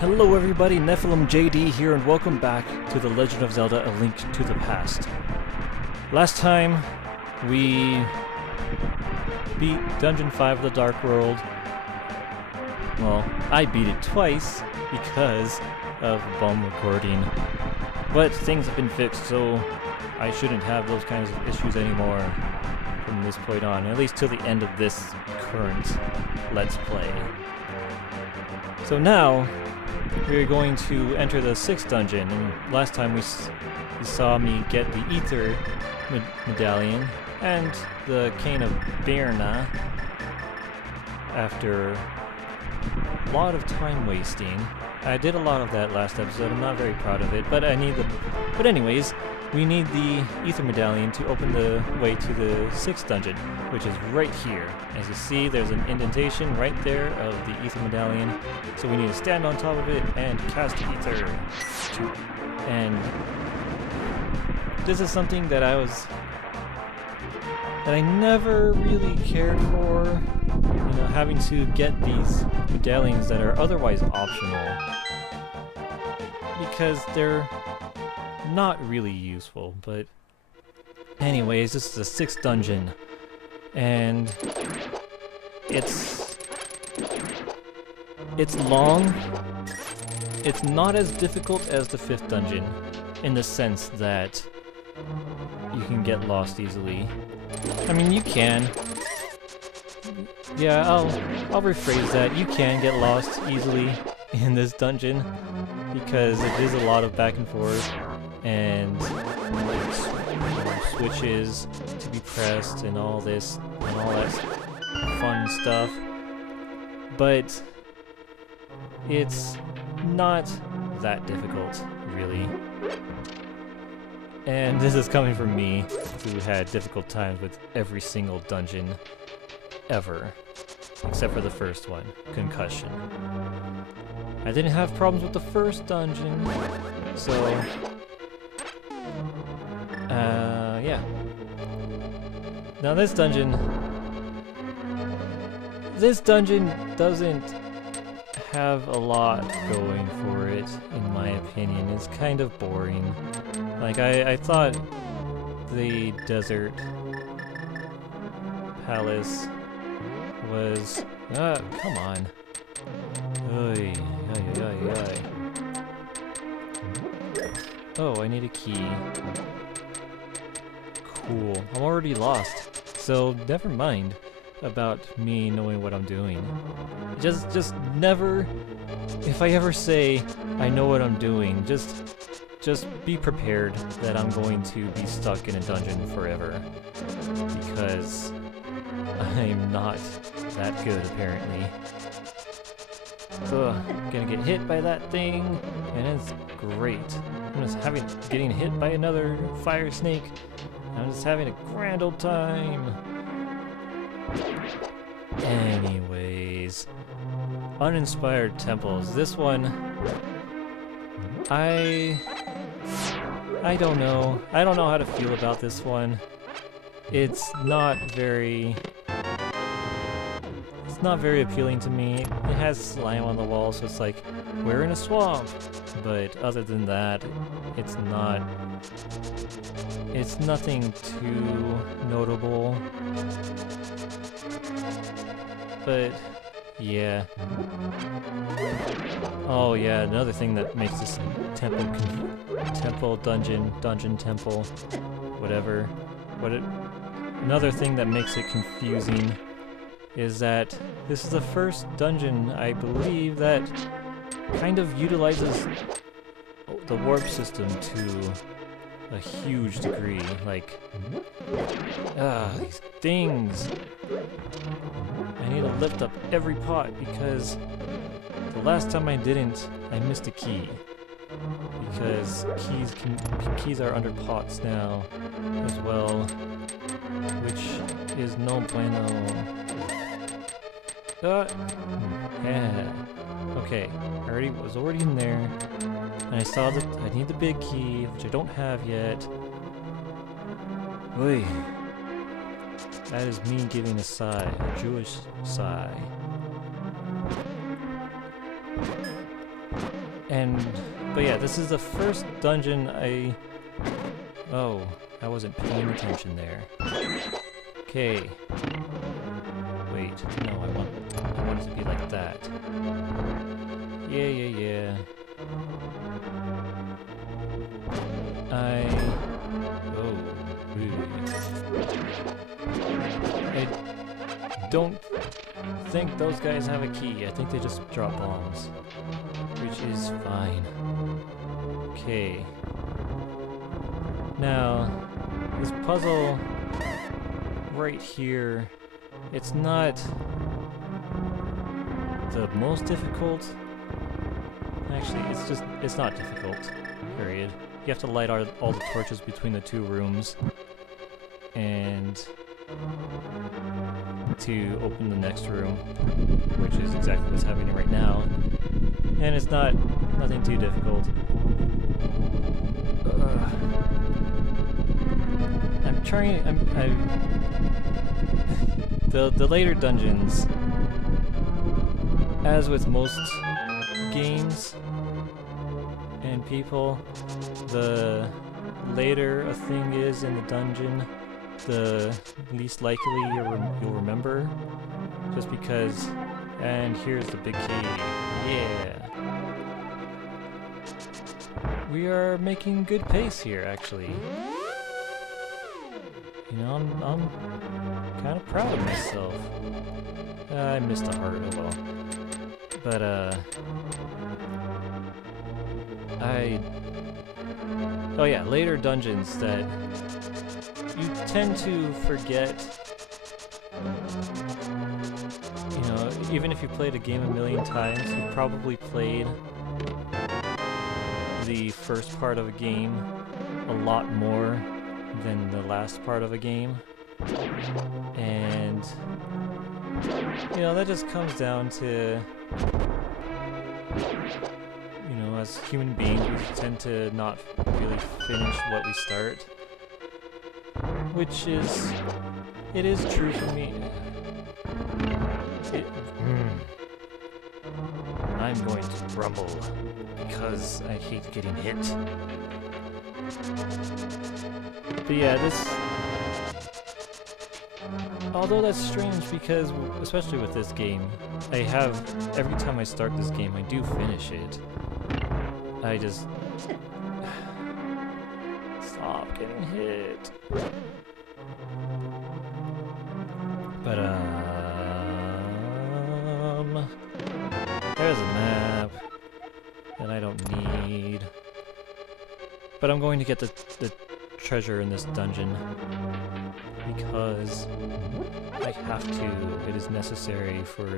Hello everybody, NephilimJD here, and welcome back to The Legend of Zelda: A Link to the Past. Last time, we beat Dungeon 5 of the Dark World. Well, I beat it twice because of bum recording, but things have been fixed, so I shouldn't have those kinds of issues anymore from this point on, at least till the end of this current Let's Play. So now, we're going to enter the 6th dungeon, and last time you saw me get the Ether Medallion and the Cane of Birna after a lot of time wasting. I did a lot of that last episode, I'm not very proud of it, but anyways, we need the Ether Medallion to open the way to the 6th dungeon, which is right here. As you see, there's an indentation right there of the Ether Medallion, so we need to stand on top of it and cast Ether. And this is something that I never really cared for, having to get these medallions that are otherwise optional, because they're not really useful. But anyways, this is the 6th dungeon, and it's long. It's not as difficult as the 5th dungeon in the sense that you can get lost easily. I mean, you can. Yeah, I'll rephrase that. You can get lost easily in this dungeon because it is a lot of back and forth and switches to be pressed and all this and all that fun stuff. But it's not that difficult, really. And this is coming from me, who had difficult times with every single dungeon ever, except for the first one, Concussion. I didn't have problems with the first dungeon, so yeah. Now this dungeon doesn't have a lot going for it, in my opinion. It's kind of boring. Like, I thought the desert palace was... come on. Oy, oy, oy, oy. Oh, I need a key. Cool. I'm already lost, so never mind about me knowing what I'm doing. Just never... If I ever say I know what I'm doing, just be prepared that I'm going to be stuck in a dungeon forever, because I'm not that good, apparently. Ugh, gonna get hit by that thing, and it's great. I'm just getting hit by another fire snake. I'm just having a grand old time. Anyways, uninspired temples. This one, I don't know. I don't know how to feel about this one. It's not very appealing to me. It has slime on the wall, so it's like, we're in a swamp. But other than that, it's nothing too notable. But yeah. Oh yeah, another thing that makes this another thing that makes it confusing is that this is the first dungeon, I believe, that kind of utilizes the warp system to a huge degree. Like, these things. I need to lift up every pot because the last time I didn't, I missed a key. Because keys are under pots now as well, which is no bueno. Yeah. Okay, I was already in there, and I saw that I need the big key, which I don't have yet. Oy. That is me giving a sigh, a Jewish sigh. But yeah, this is the first dungeon Oh, I wasn't paying attention there. Okay. Wait, no, I want it to be like that. Yeah. I don't think those guys have a key. I think they just drop bombs, which is fine. Okay. Now, this puzzle right here, it's not the most difficult. Actually, it's not difficult, period. You have to light all the torches between the two rooms and to open the next room, which is exactly what's happening right now. And it's nothing too difficult. The later dungeons, as with most games and people, the later a thing is in the dungeon, the least likely you'll remember, just because. And here's the big key. Yeah. We are making good pace here, actually. You know, I'm kind of proud of myself. I missed a heart, oh well. But, oh yeah, later dungeons that you tend to forget. You know, even if you played a game a million times, you probably played the first part of a game a lot more than the last part of a game. And, you know, that just comes down to, you know, as human beings, we tend to not really finish what we start. Which is, it is true for me. I'm going to grumble because I hate getting hit. But yeah, although that's strange because, especially with this game, every time I start this game, I do finish it. I just... Stop getting hit. But, there's a map that I don't need. But I'm going to get the treasure in this dungeon because I have to. It is necessary for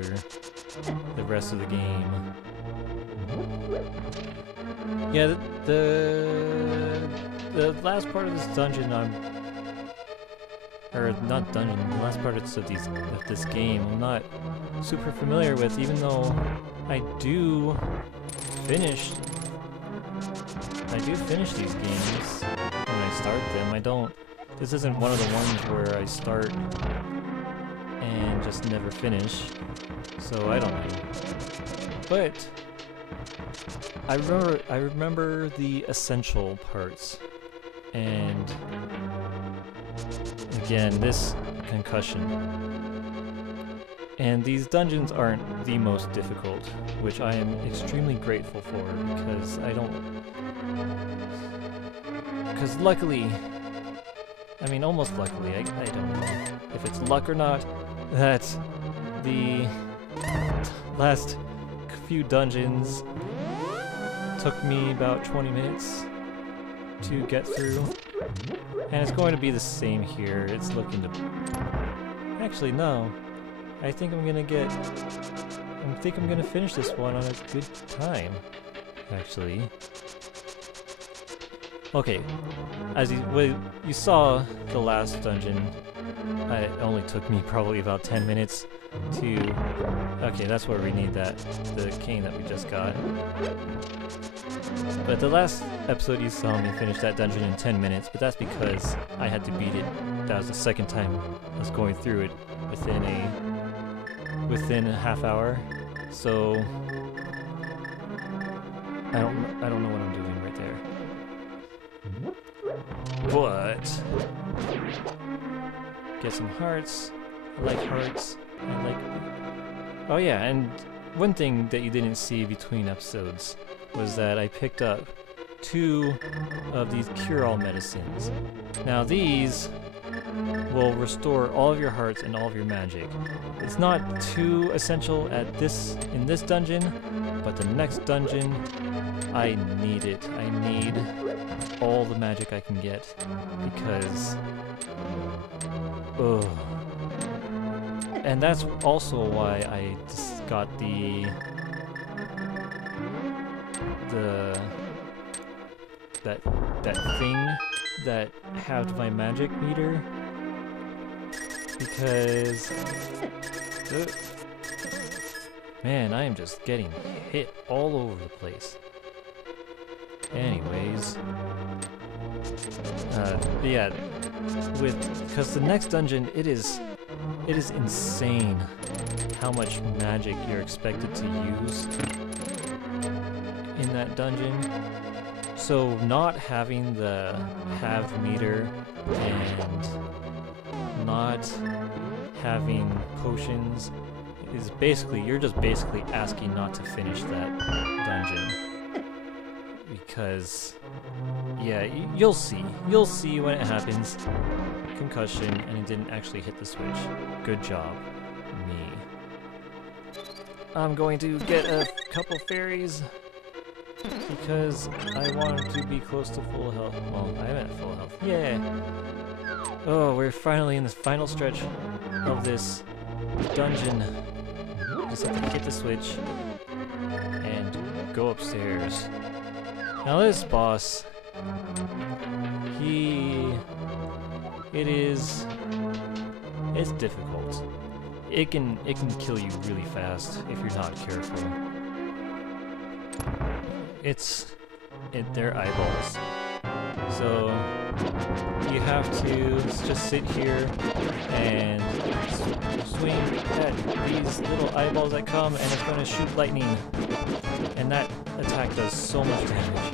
the rest of the game. Yeah, the last part of this dungeon the last part of this game I'm not super familiar with, even though I do finish these games when I start them. This isn't one of the ones where I start and just never finish, so I don't know. But I remember the essential parts, and again, this concussion. And these dungeons aren't the most difficult, which I am extremely grateful for, because luckily, I mean almost luckily, I don't know if it's luck or not, that the last few dungeons took me about 20 minutes to get through, and it's going to be the same here. It's looking to... Actually, no. I think I'm gonna finish this one on a good time, actually. Okay, as you saw the last dungeon, it only took me probably about 10 minutes to... Okay, that's where we need the cane that we just got. But the last episode you saw me finish that dungeon in 10 minutes, but that's because I had to beat it. That was the second time I was going through it within a half hour. So I don't know what I'm doing right there. But get some hearts. I like hearts. I like. Oh yeah, and one thing that you didn't see between episodes was that I picked up 2 of these cure-all medicines. Now these will restore all of your hearts and all of your magic. It's not too essential in this dungeon, but the next dungeon, I need it. I need all the magic I can get because, ugh. And that's also why I just got that thing that halved my magic meter, because man, I am just getting hit all over the place. Anyways, yeah, because the next dungeon, it is insane how much magic you're expected to use in that dungeon. So not having the halved meter and not having potions is you're just basically asking not to finish that dungeon. Because, yeah, you'll see when it happens. Concussion, and it didn't actually hit the switch. Good job, me. I'm going to get a couple fairies because I want to be close to full health. Well, I'm at full health. Yeah. Oh, we're finally in the final stretch of this dungeon. Just have to hit the switch and go upstairs. Now this boss, it's difficult. It can kill you really fast if you're not careful. They're eyeballs. So you have to just sit here and swing at these little eyeballs that come, and it's going to shoot lightning. And that attack does so much damage.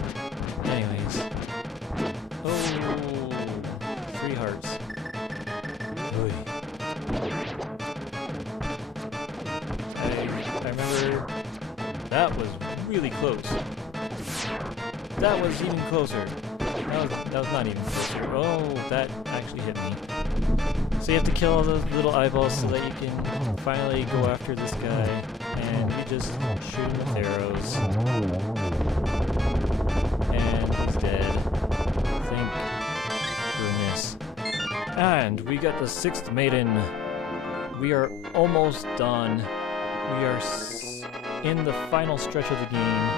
Anyways. Oh, 3 hearts. Oy. I remember that was really close. That was even closer. That was not even closer. Oh, that actually hit me. So you have to kill all those little eyeballs so that you can finally go after this guy. And you just shoot him with arrows. And he's dead. Thank goodness. And we got the 6th maiden. We are almost done. We are in the final stretch of the game.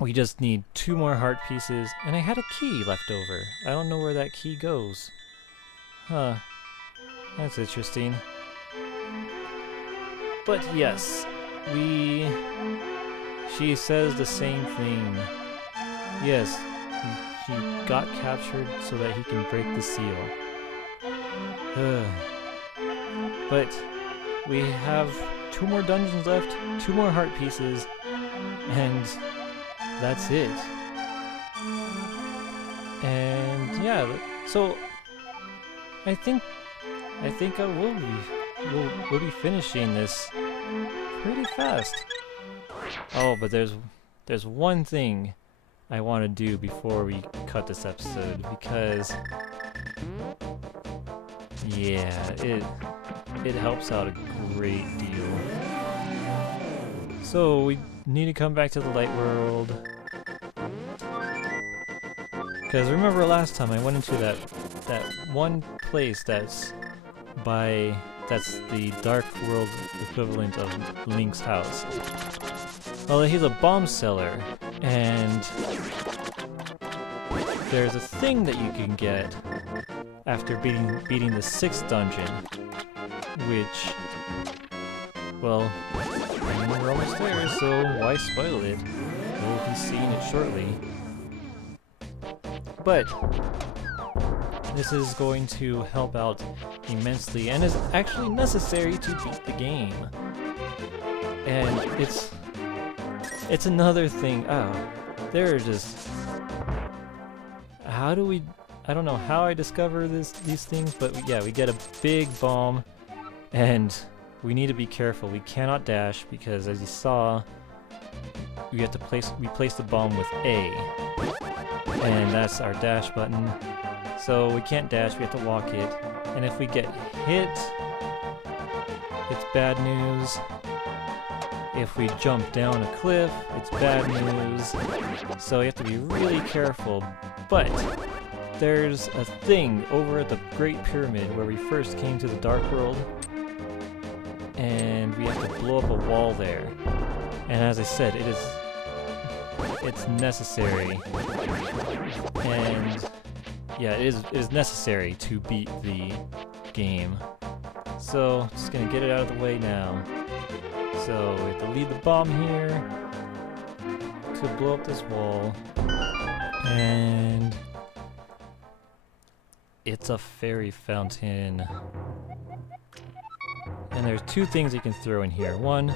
We just need 2 more heart pieces, and I had a key left over. I don't know where that key goes. Huh. That's interesting. But yes, she says the same thing. Yes, he got captured so that he can break the seal. But we have 2 more dungeons left, 2 more heart pieces, and that's it. And yeah, so I think we'll be finishing this pretty fast. Oh, but there's one thing I want to do before we cut this episode, because yeah, it helps out a great deal. So we need to come back to the light world, because remember last time I went into that one place that's the dark world equivalent of Link's house. Well, he's a bomb seller, and there's a thing that you can get after beating the 6th dungeon, which, well, I mean, we're almost there, so why spoil it? We'll be seeing it shortly. But this is going to help out immensely, and is actually necessary to beat the game. And It's another thing. Oh, they're just... How do we... I don't know how I discover these things, but yeah, we get a big bomb, and we need to be careful. We cannot dash because, as you saw, we have to place the bomb with A, and that's our dash button. So we can't dash. We have to walk it, and if we get hit, it's bad news. If we jump down a cliff, it's bad news. So you have to be really careful. But there's a thing over at the Great Pyramid where we first came to the Dark World, and we have to blow up a wall there. And as I said, it's necessary. And yeah, it is necessary to beat the game. So just gonna get it out of the way now. So we have to leave the bomb here to blow up this wall. And it's a fairy fountain. And there's two things you can throw in here. One,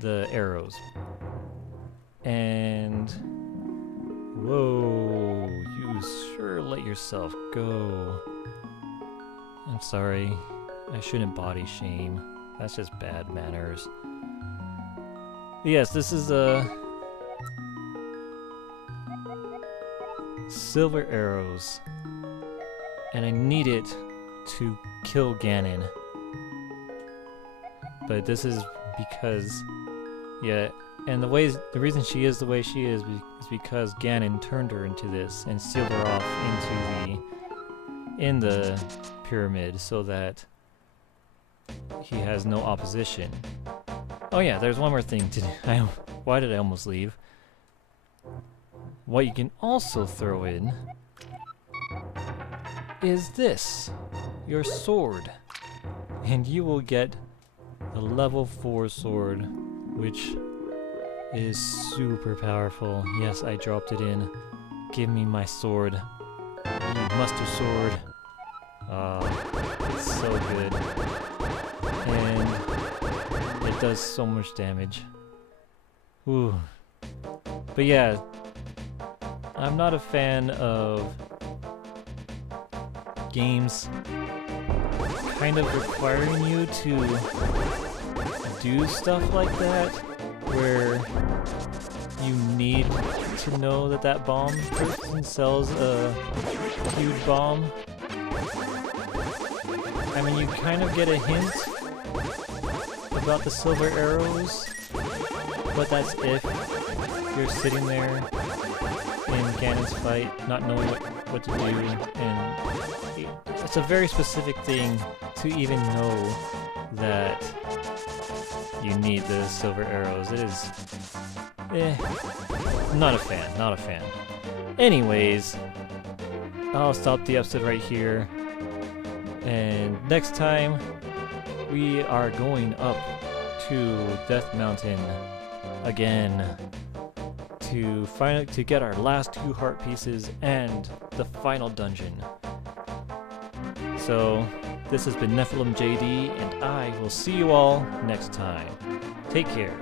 the arrows. And whoa, you sure let yourself go. I'm sorry. I shouldn't body shame. That's just bad manners. Yes, this is silver arrows. And I need it to kill Ganon. But this is because, yeah, and the reason she is the way she is because Ganon turned her into this and sealed her off in the pyramid so that he has no opposition. Oh yeah, there's one more thing to do. Why did I almost leave? What you can also throw in is this, your sword, and you will get the level 4 sword, which is super powerful. Yes, I dropped it in. Give me my sword. You muster sword. It's so good. And it does so much damage. Ooh. But yeah, I'm not a fan of games kind of requiring you to do stuff like that, where you need to know that that bomb person sells a huge bomb. I mean, you kind of get a hint about the silver arrows, but that's if you're sitting there in Ganon's fight, not knowing what to do, and it's a very specific thing to even know that you need the silver arrows. It is, not a fan. Anyways, I'll stop the episode right here, and next time we are going up to Death Mountain again to get our last 2 heart pieces and the final dungeon. So this has been NephilimJD, and I will see you all next time. Take care.